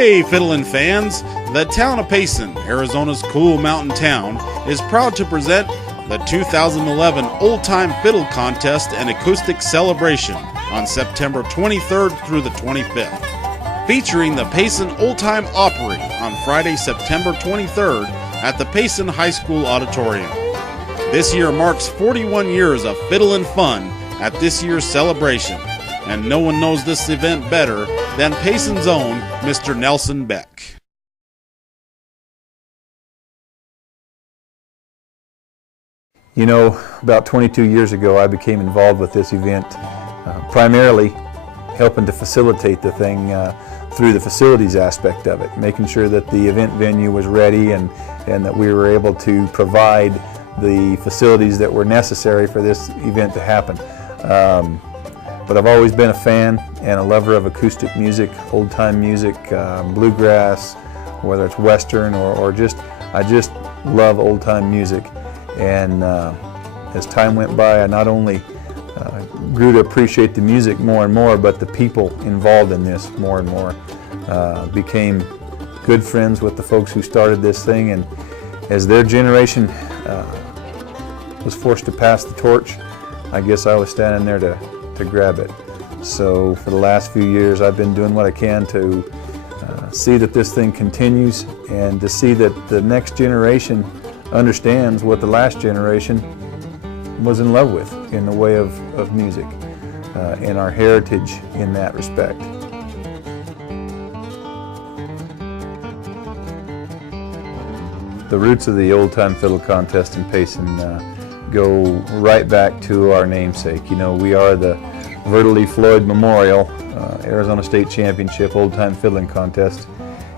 Hey Fiddlin fans, the town of Payson, Arizona's cool mountain town, is proud to present the 2011 Old Time Fiddle Contest and Acoustic Celebration on September 23rd through the 25th, featuring the Payson Old Time Opry on Friday, September 23rd at the Payson High School Auditorium. This year marks 41 years of fiddlin' fun at this year's celebration, and no one knows this event better than Payson's own Mr. Nelson Beck. You know, about 22 years ago I became involved with this event, primarily helping to facilitate the thing through the facilities aspect of it, making sure that the event venue was ready and that we were able to provide the facilities that were necessary for this event to happen. But I've always been a fan and a lover of acoustic music, old-time music, bluegrass, whether it's Western or I just love old-time music. And as time went by, I not only grew to appreciate the music more and more, but the people involved in this more and more. Became good friends with the folks who started this thing, and as their generation was forced to pass the torch, I guess I was standing there to grab it. So for the last few years I've been doing what I can to see that this thing continues and to see that the next generation understands what the last generation was in love with in the way of music and our heritage in that respect. The roots of the Old Time Fiddle Contest in Payson go right back to our namesake. You know, we are the Fiddlin Floyd Memorial Arizona State Championship Old Time Fiddling Contest,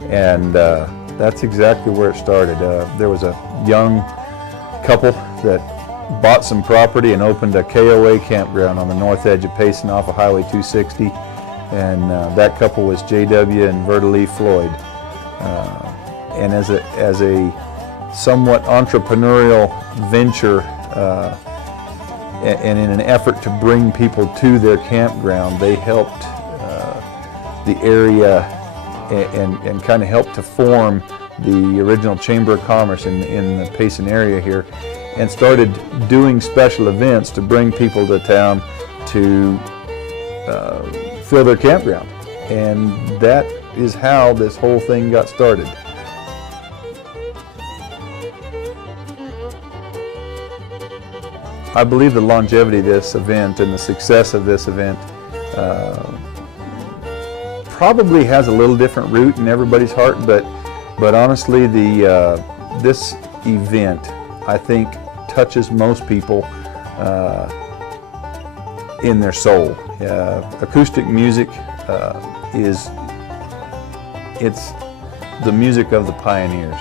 and that's exactly where it started. There was a young couple that bought some property and opened a KOA campground on the north edge of Payson off of Highway 260, and that couple was J.W. and Fiddlin Floyd. And as a somewhat entrepreneurial venture, and in an effort to bring people to their campground, they helped the area and kind of helped to form the original Chamber of Commerce in the Payson area here, and started doing special events to bring people to town to fill their campground. And that is how this whole thing got started. I believe the longevity of this event and the success of this event probably has a little different root in everybody's heart, but honestly, this event, I think, touches most people in their soul. Acoustic music it's the music of the pioneers.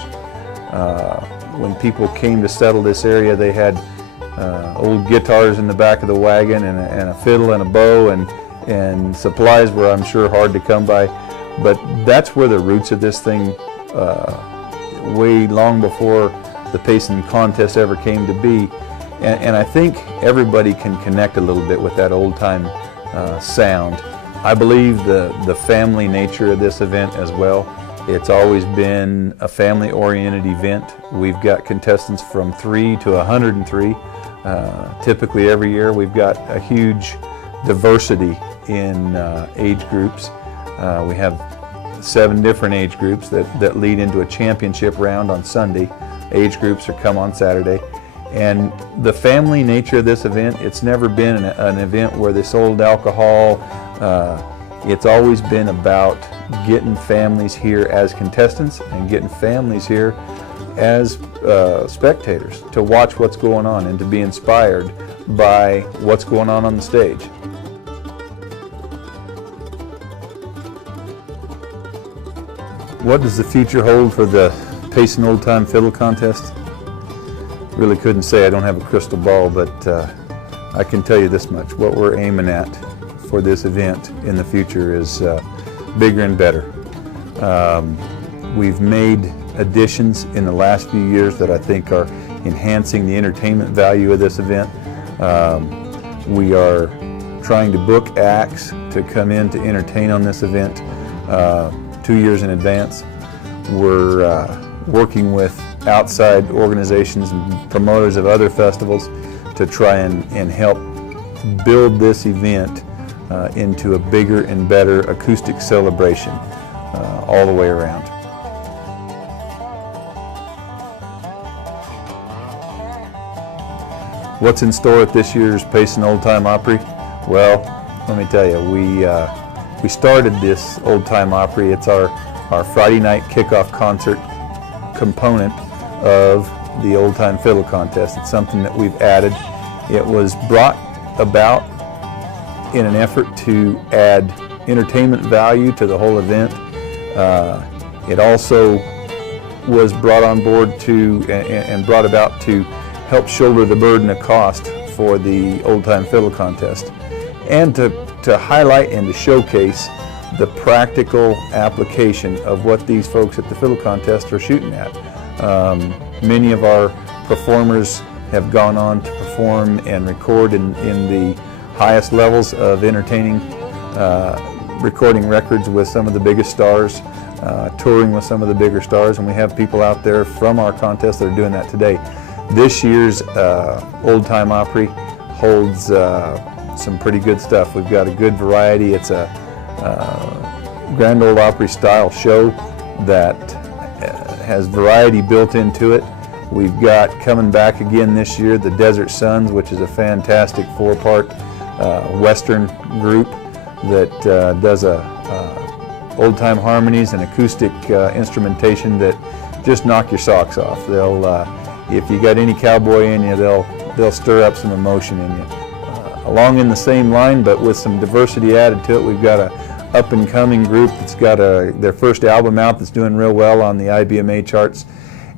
When people came to settle this area, they had old guitars in the back of the wagon and a fiddle and a bow, and supplies were, I'm sure, hard to come by. But that's where the roots of this thing, way long before the Payson contest ever came to be. And I think everybody can connect a little bit with that old-time sound. I believe the family nature of this event as well. It's always been a family-oriented event. We've got contestants from 3 to 103. Typically every year we've got a huge diversity in age groups. We have 7 different age groups that lead into a championship round on Sunday. Age groups are come on Saturday. And the family nature of this event, it's never been an event where they sold alcohol. It's always been about getting families here as contestants and getting families here as spectators to watch what's going on and to be inspired by what's going on the stage. What does the future hold for the Payson Old Time Fiddle Contest? Really couldn't say. I don't have a crystal ball, but I can tell you this much. What we're aiming at for this event in the future is bigger and better. We've made additions in the last few years that I think are enhancing the entertainment value of this event. We are trying to book acts to come in to entertain on this event, 2 years in advance. We're working with outside organizations and promoters of other festivals to try and help build this event into a bigger and better acoustic celebration all the way around. What's in store at this year's Payson Old Time Opry? Well, let me tell you, we started this Old Time Opry. It's our Friday night kickoff concert component of the Old Time Fiddle Contest. It's something that we've added. It was brought about in an effort to add entertainment value to the whole event. It also was brought on board to and brought about to help shoulder the burden of cost for the Old Time Fiddle Contest, and to highlight and to showcase the practical application of what these folks at the Fiddle Contest are shooting at. Many of our performers have gone on to perform and record in the highest levels of entertaining, recording records with some of the biggest stars, touring with some of the bigger stars, and we have people out there from our contest that are doing that today. This year's Old Time Opry holds some pretty good stuff. We've got a good variety. It's a Grand Ole Opry style show that has variety built into it. We've got coming back again this year the Desert Sons, which is a fantastic 4-part Western group that does old time harmonies and acoustic instrumentation that just knock your socks off. They'll if you got any cowboy in you, they'll stir up some emotion in you. Along in the same line, but with some diversity added to it, we've got a up-and-coming group that's got their first album out that's doing real well on the IBMA charts,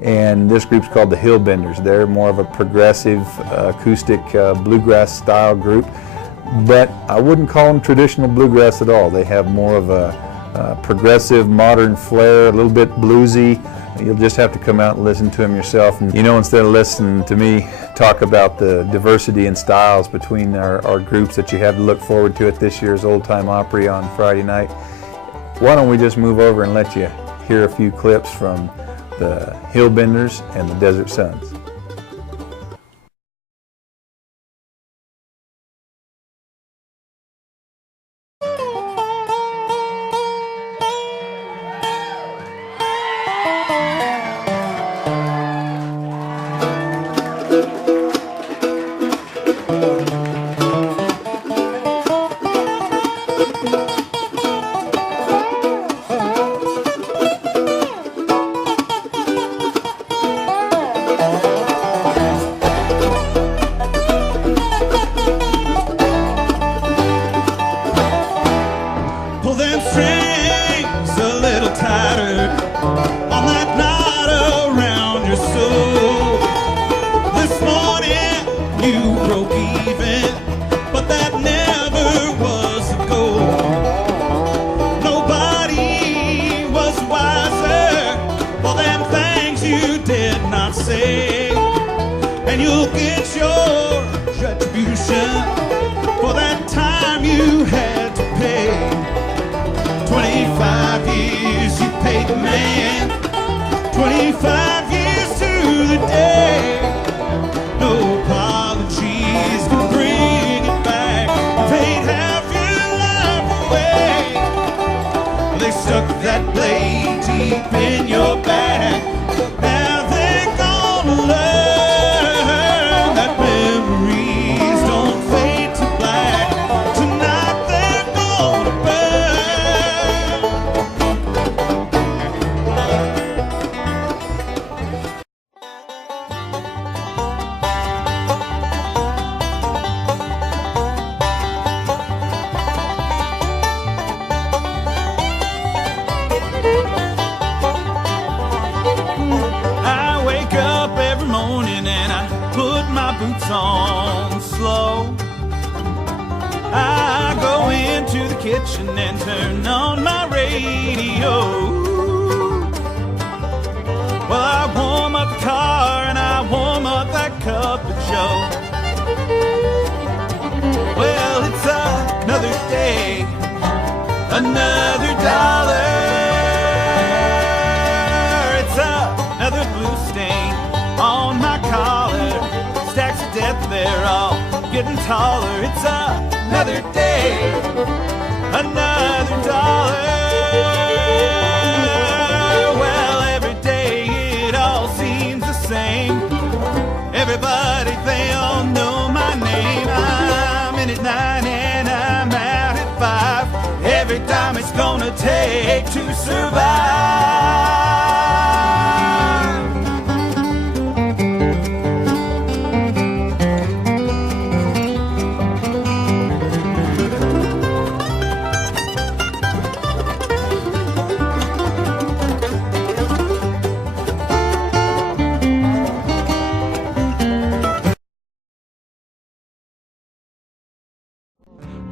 and this group's called the Hillbenders. They're more of a progressive acoustic bluegrass style group, but I wouldn't call them traditional bluegrass at all. They have more of a progressive modern flair, a little bit bluesy. You'll just have to come out and listen to them yourself. And instead of listening to me talk about the diversity in styles between our groups that you have to look forward to at this year's Old Time Opry on Friday night, why don't we just move over and let you hear a few clips from the Hillbenders and the Desert Sons. And you'll get your retribution for that time you had to pay. 25 years you paid the man, 25 years to the day. No apologies can bring it back. You paid half your life away. They stuck that blade deep in your back. Now they're gonna learn that memories don't fade to black. Tonight they're gonna I wake up every morning and I put my boots on slow. I go into the kitchen and turn on my radio. Well, I warm up the car and I warm up that cup of joe. Well, it's another day, another dollar getting taller. It's another day, another dollar. Well, every day it all seems the same. Everybody, they all know my name. I'm in at 9 and I'm out at 5. Every time it's gonna take to survive.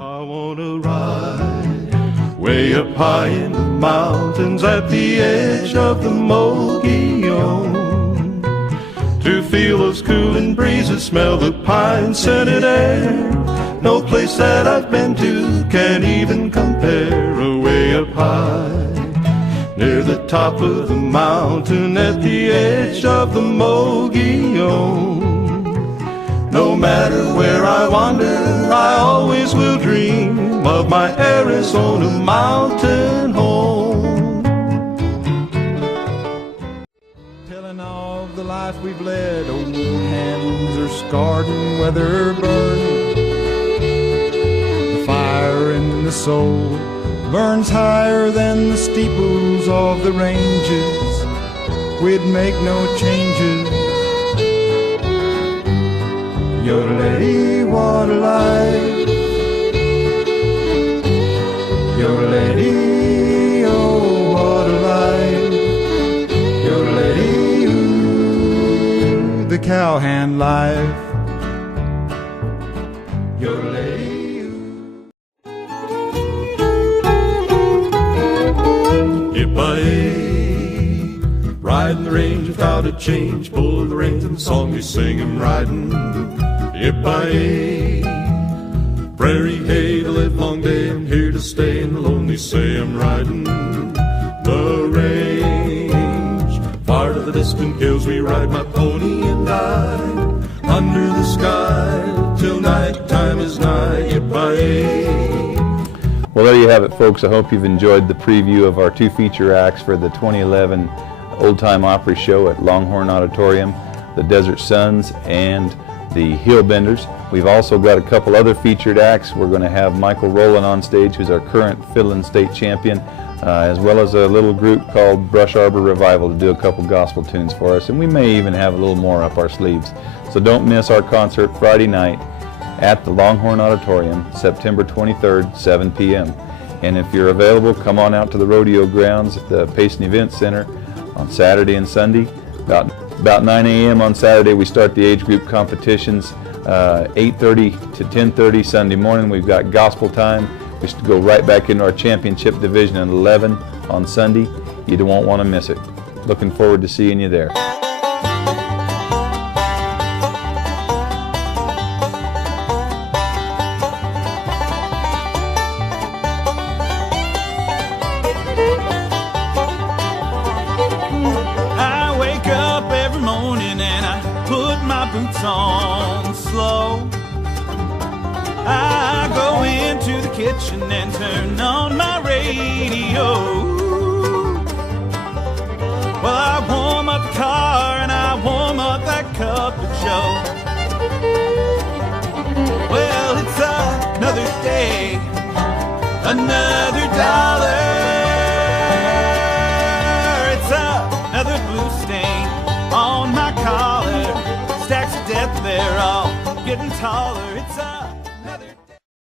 I wanna ride way up high in the mountains at the edge of the Mogollon, to feel those cooling breezes, smell the pine-scented air. No place that I've been to can even compare. Way up high near the top of the mountain at the edge of the Mogollon. No matter where I wander, I always will dream of my Arizona mountain home. Telling of the life we've led, old hands are scarred and weather burned. The fire in the soul burns higher than the steeples of the ranges. We'd make no changes. Yodelay, what a life. Yodelay, oh, what a life. Yodelay, ooh, the cowhand life. Yodelay, ooh. Yippee, riding the range without a change, pull the reins and the song we sing 'em riding. Yippee, prairie hay, the livelong day, I'm here to stay, and the lonely say I'm riding the range. Far to the distant hills we ride, my pony and I, under the sky, till night time is nigh. Yippee. Well, there you have it, folks. I hope you've enjoyed the preview of our two feature acts for the 2011 Old Time Opry show at Longhorn Auditorium, the Desert Sons and the Hillbenders. We've also got a couple other featured acts. We're going to have Michael Rowland on stage, who's our current Fiddlin state champion, as well as a little group called Brush Arbor Revival to do a couple gospel tunes for us, and we may even have a little more up our sleeves. So don't miss our concert Friday night at the Longhorn Auditorium, September 23rd, 7 p.m. And if you're available, come on out to the rodeo grounds at the Payson Event Center on Saturday and Sunday. About 9 a.m. on Saturday, we start the age group competitions. 8:30 to 10:30 Sunday morning, we've got gospel time. We go right back into our championship division at 11 on Sunday. You won't want to miss it. Looking forward to seeing you there. Boots on slow. I go into the kitchen and turn on my radio. Well, I warm up the car and I warm up that cup of joe. Well, it's another day, another dollar. It's another blue stain on my collar. Stacks of death, they're all getting taller.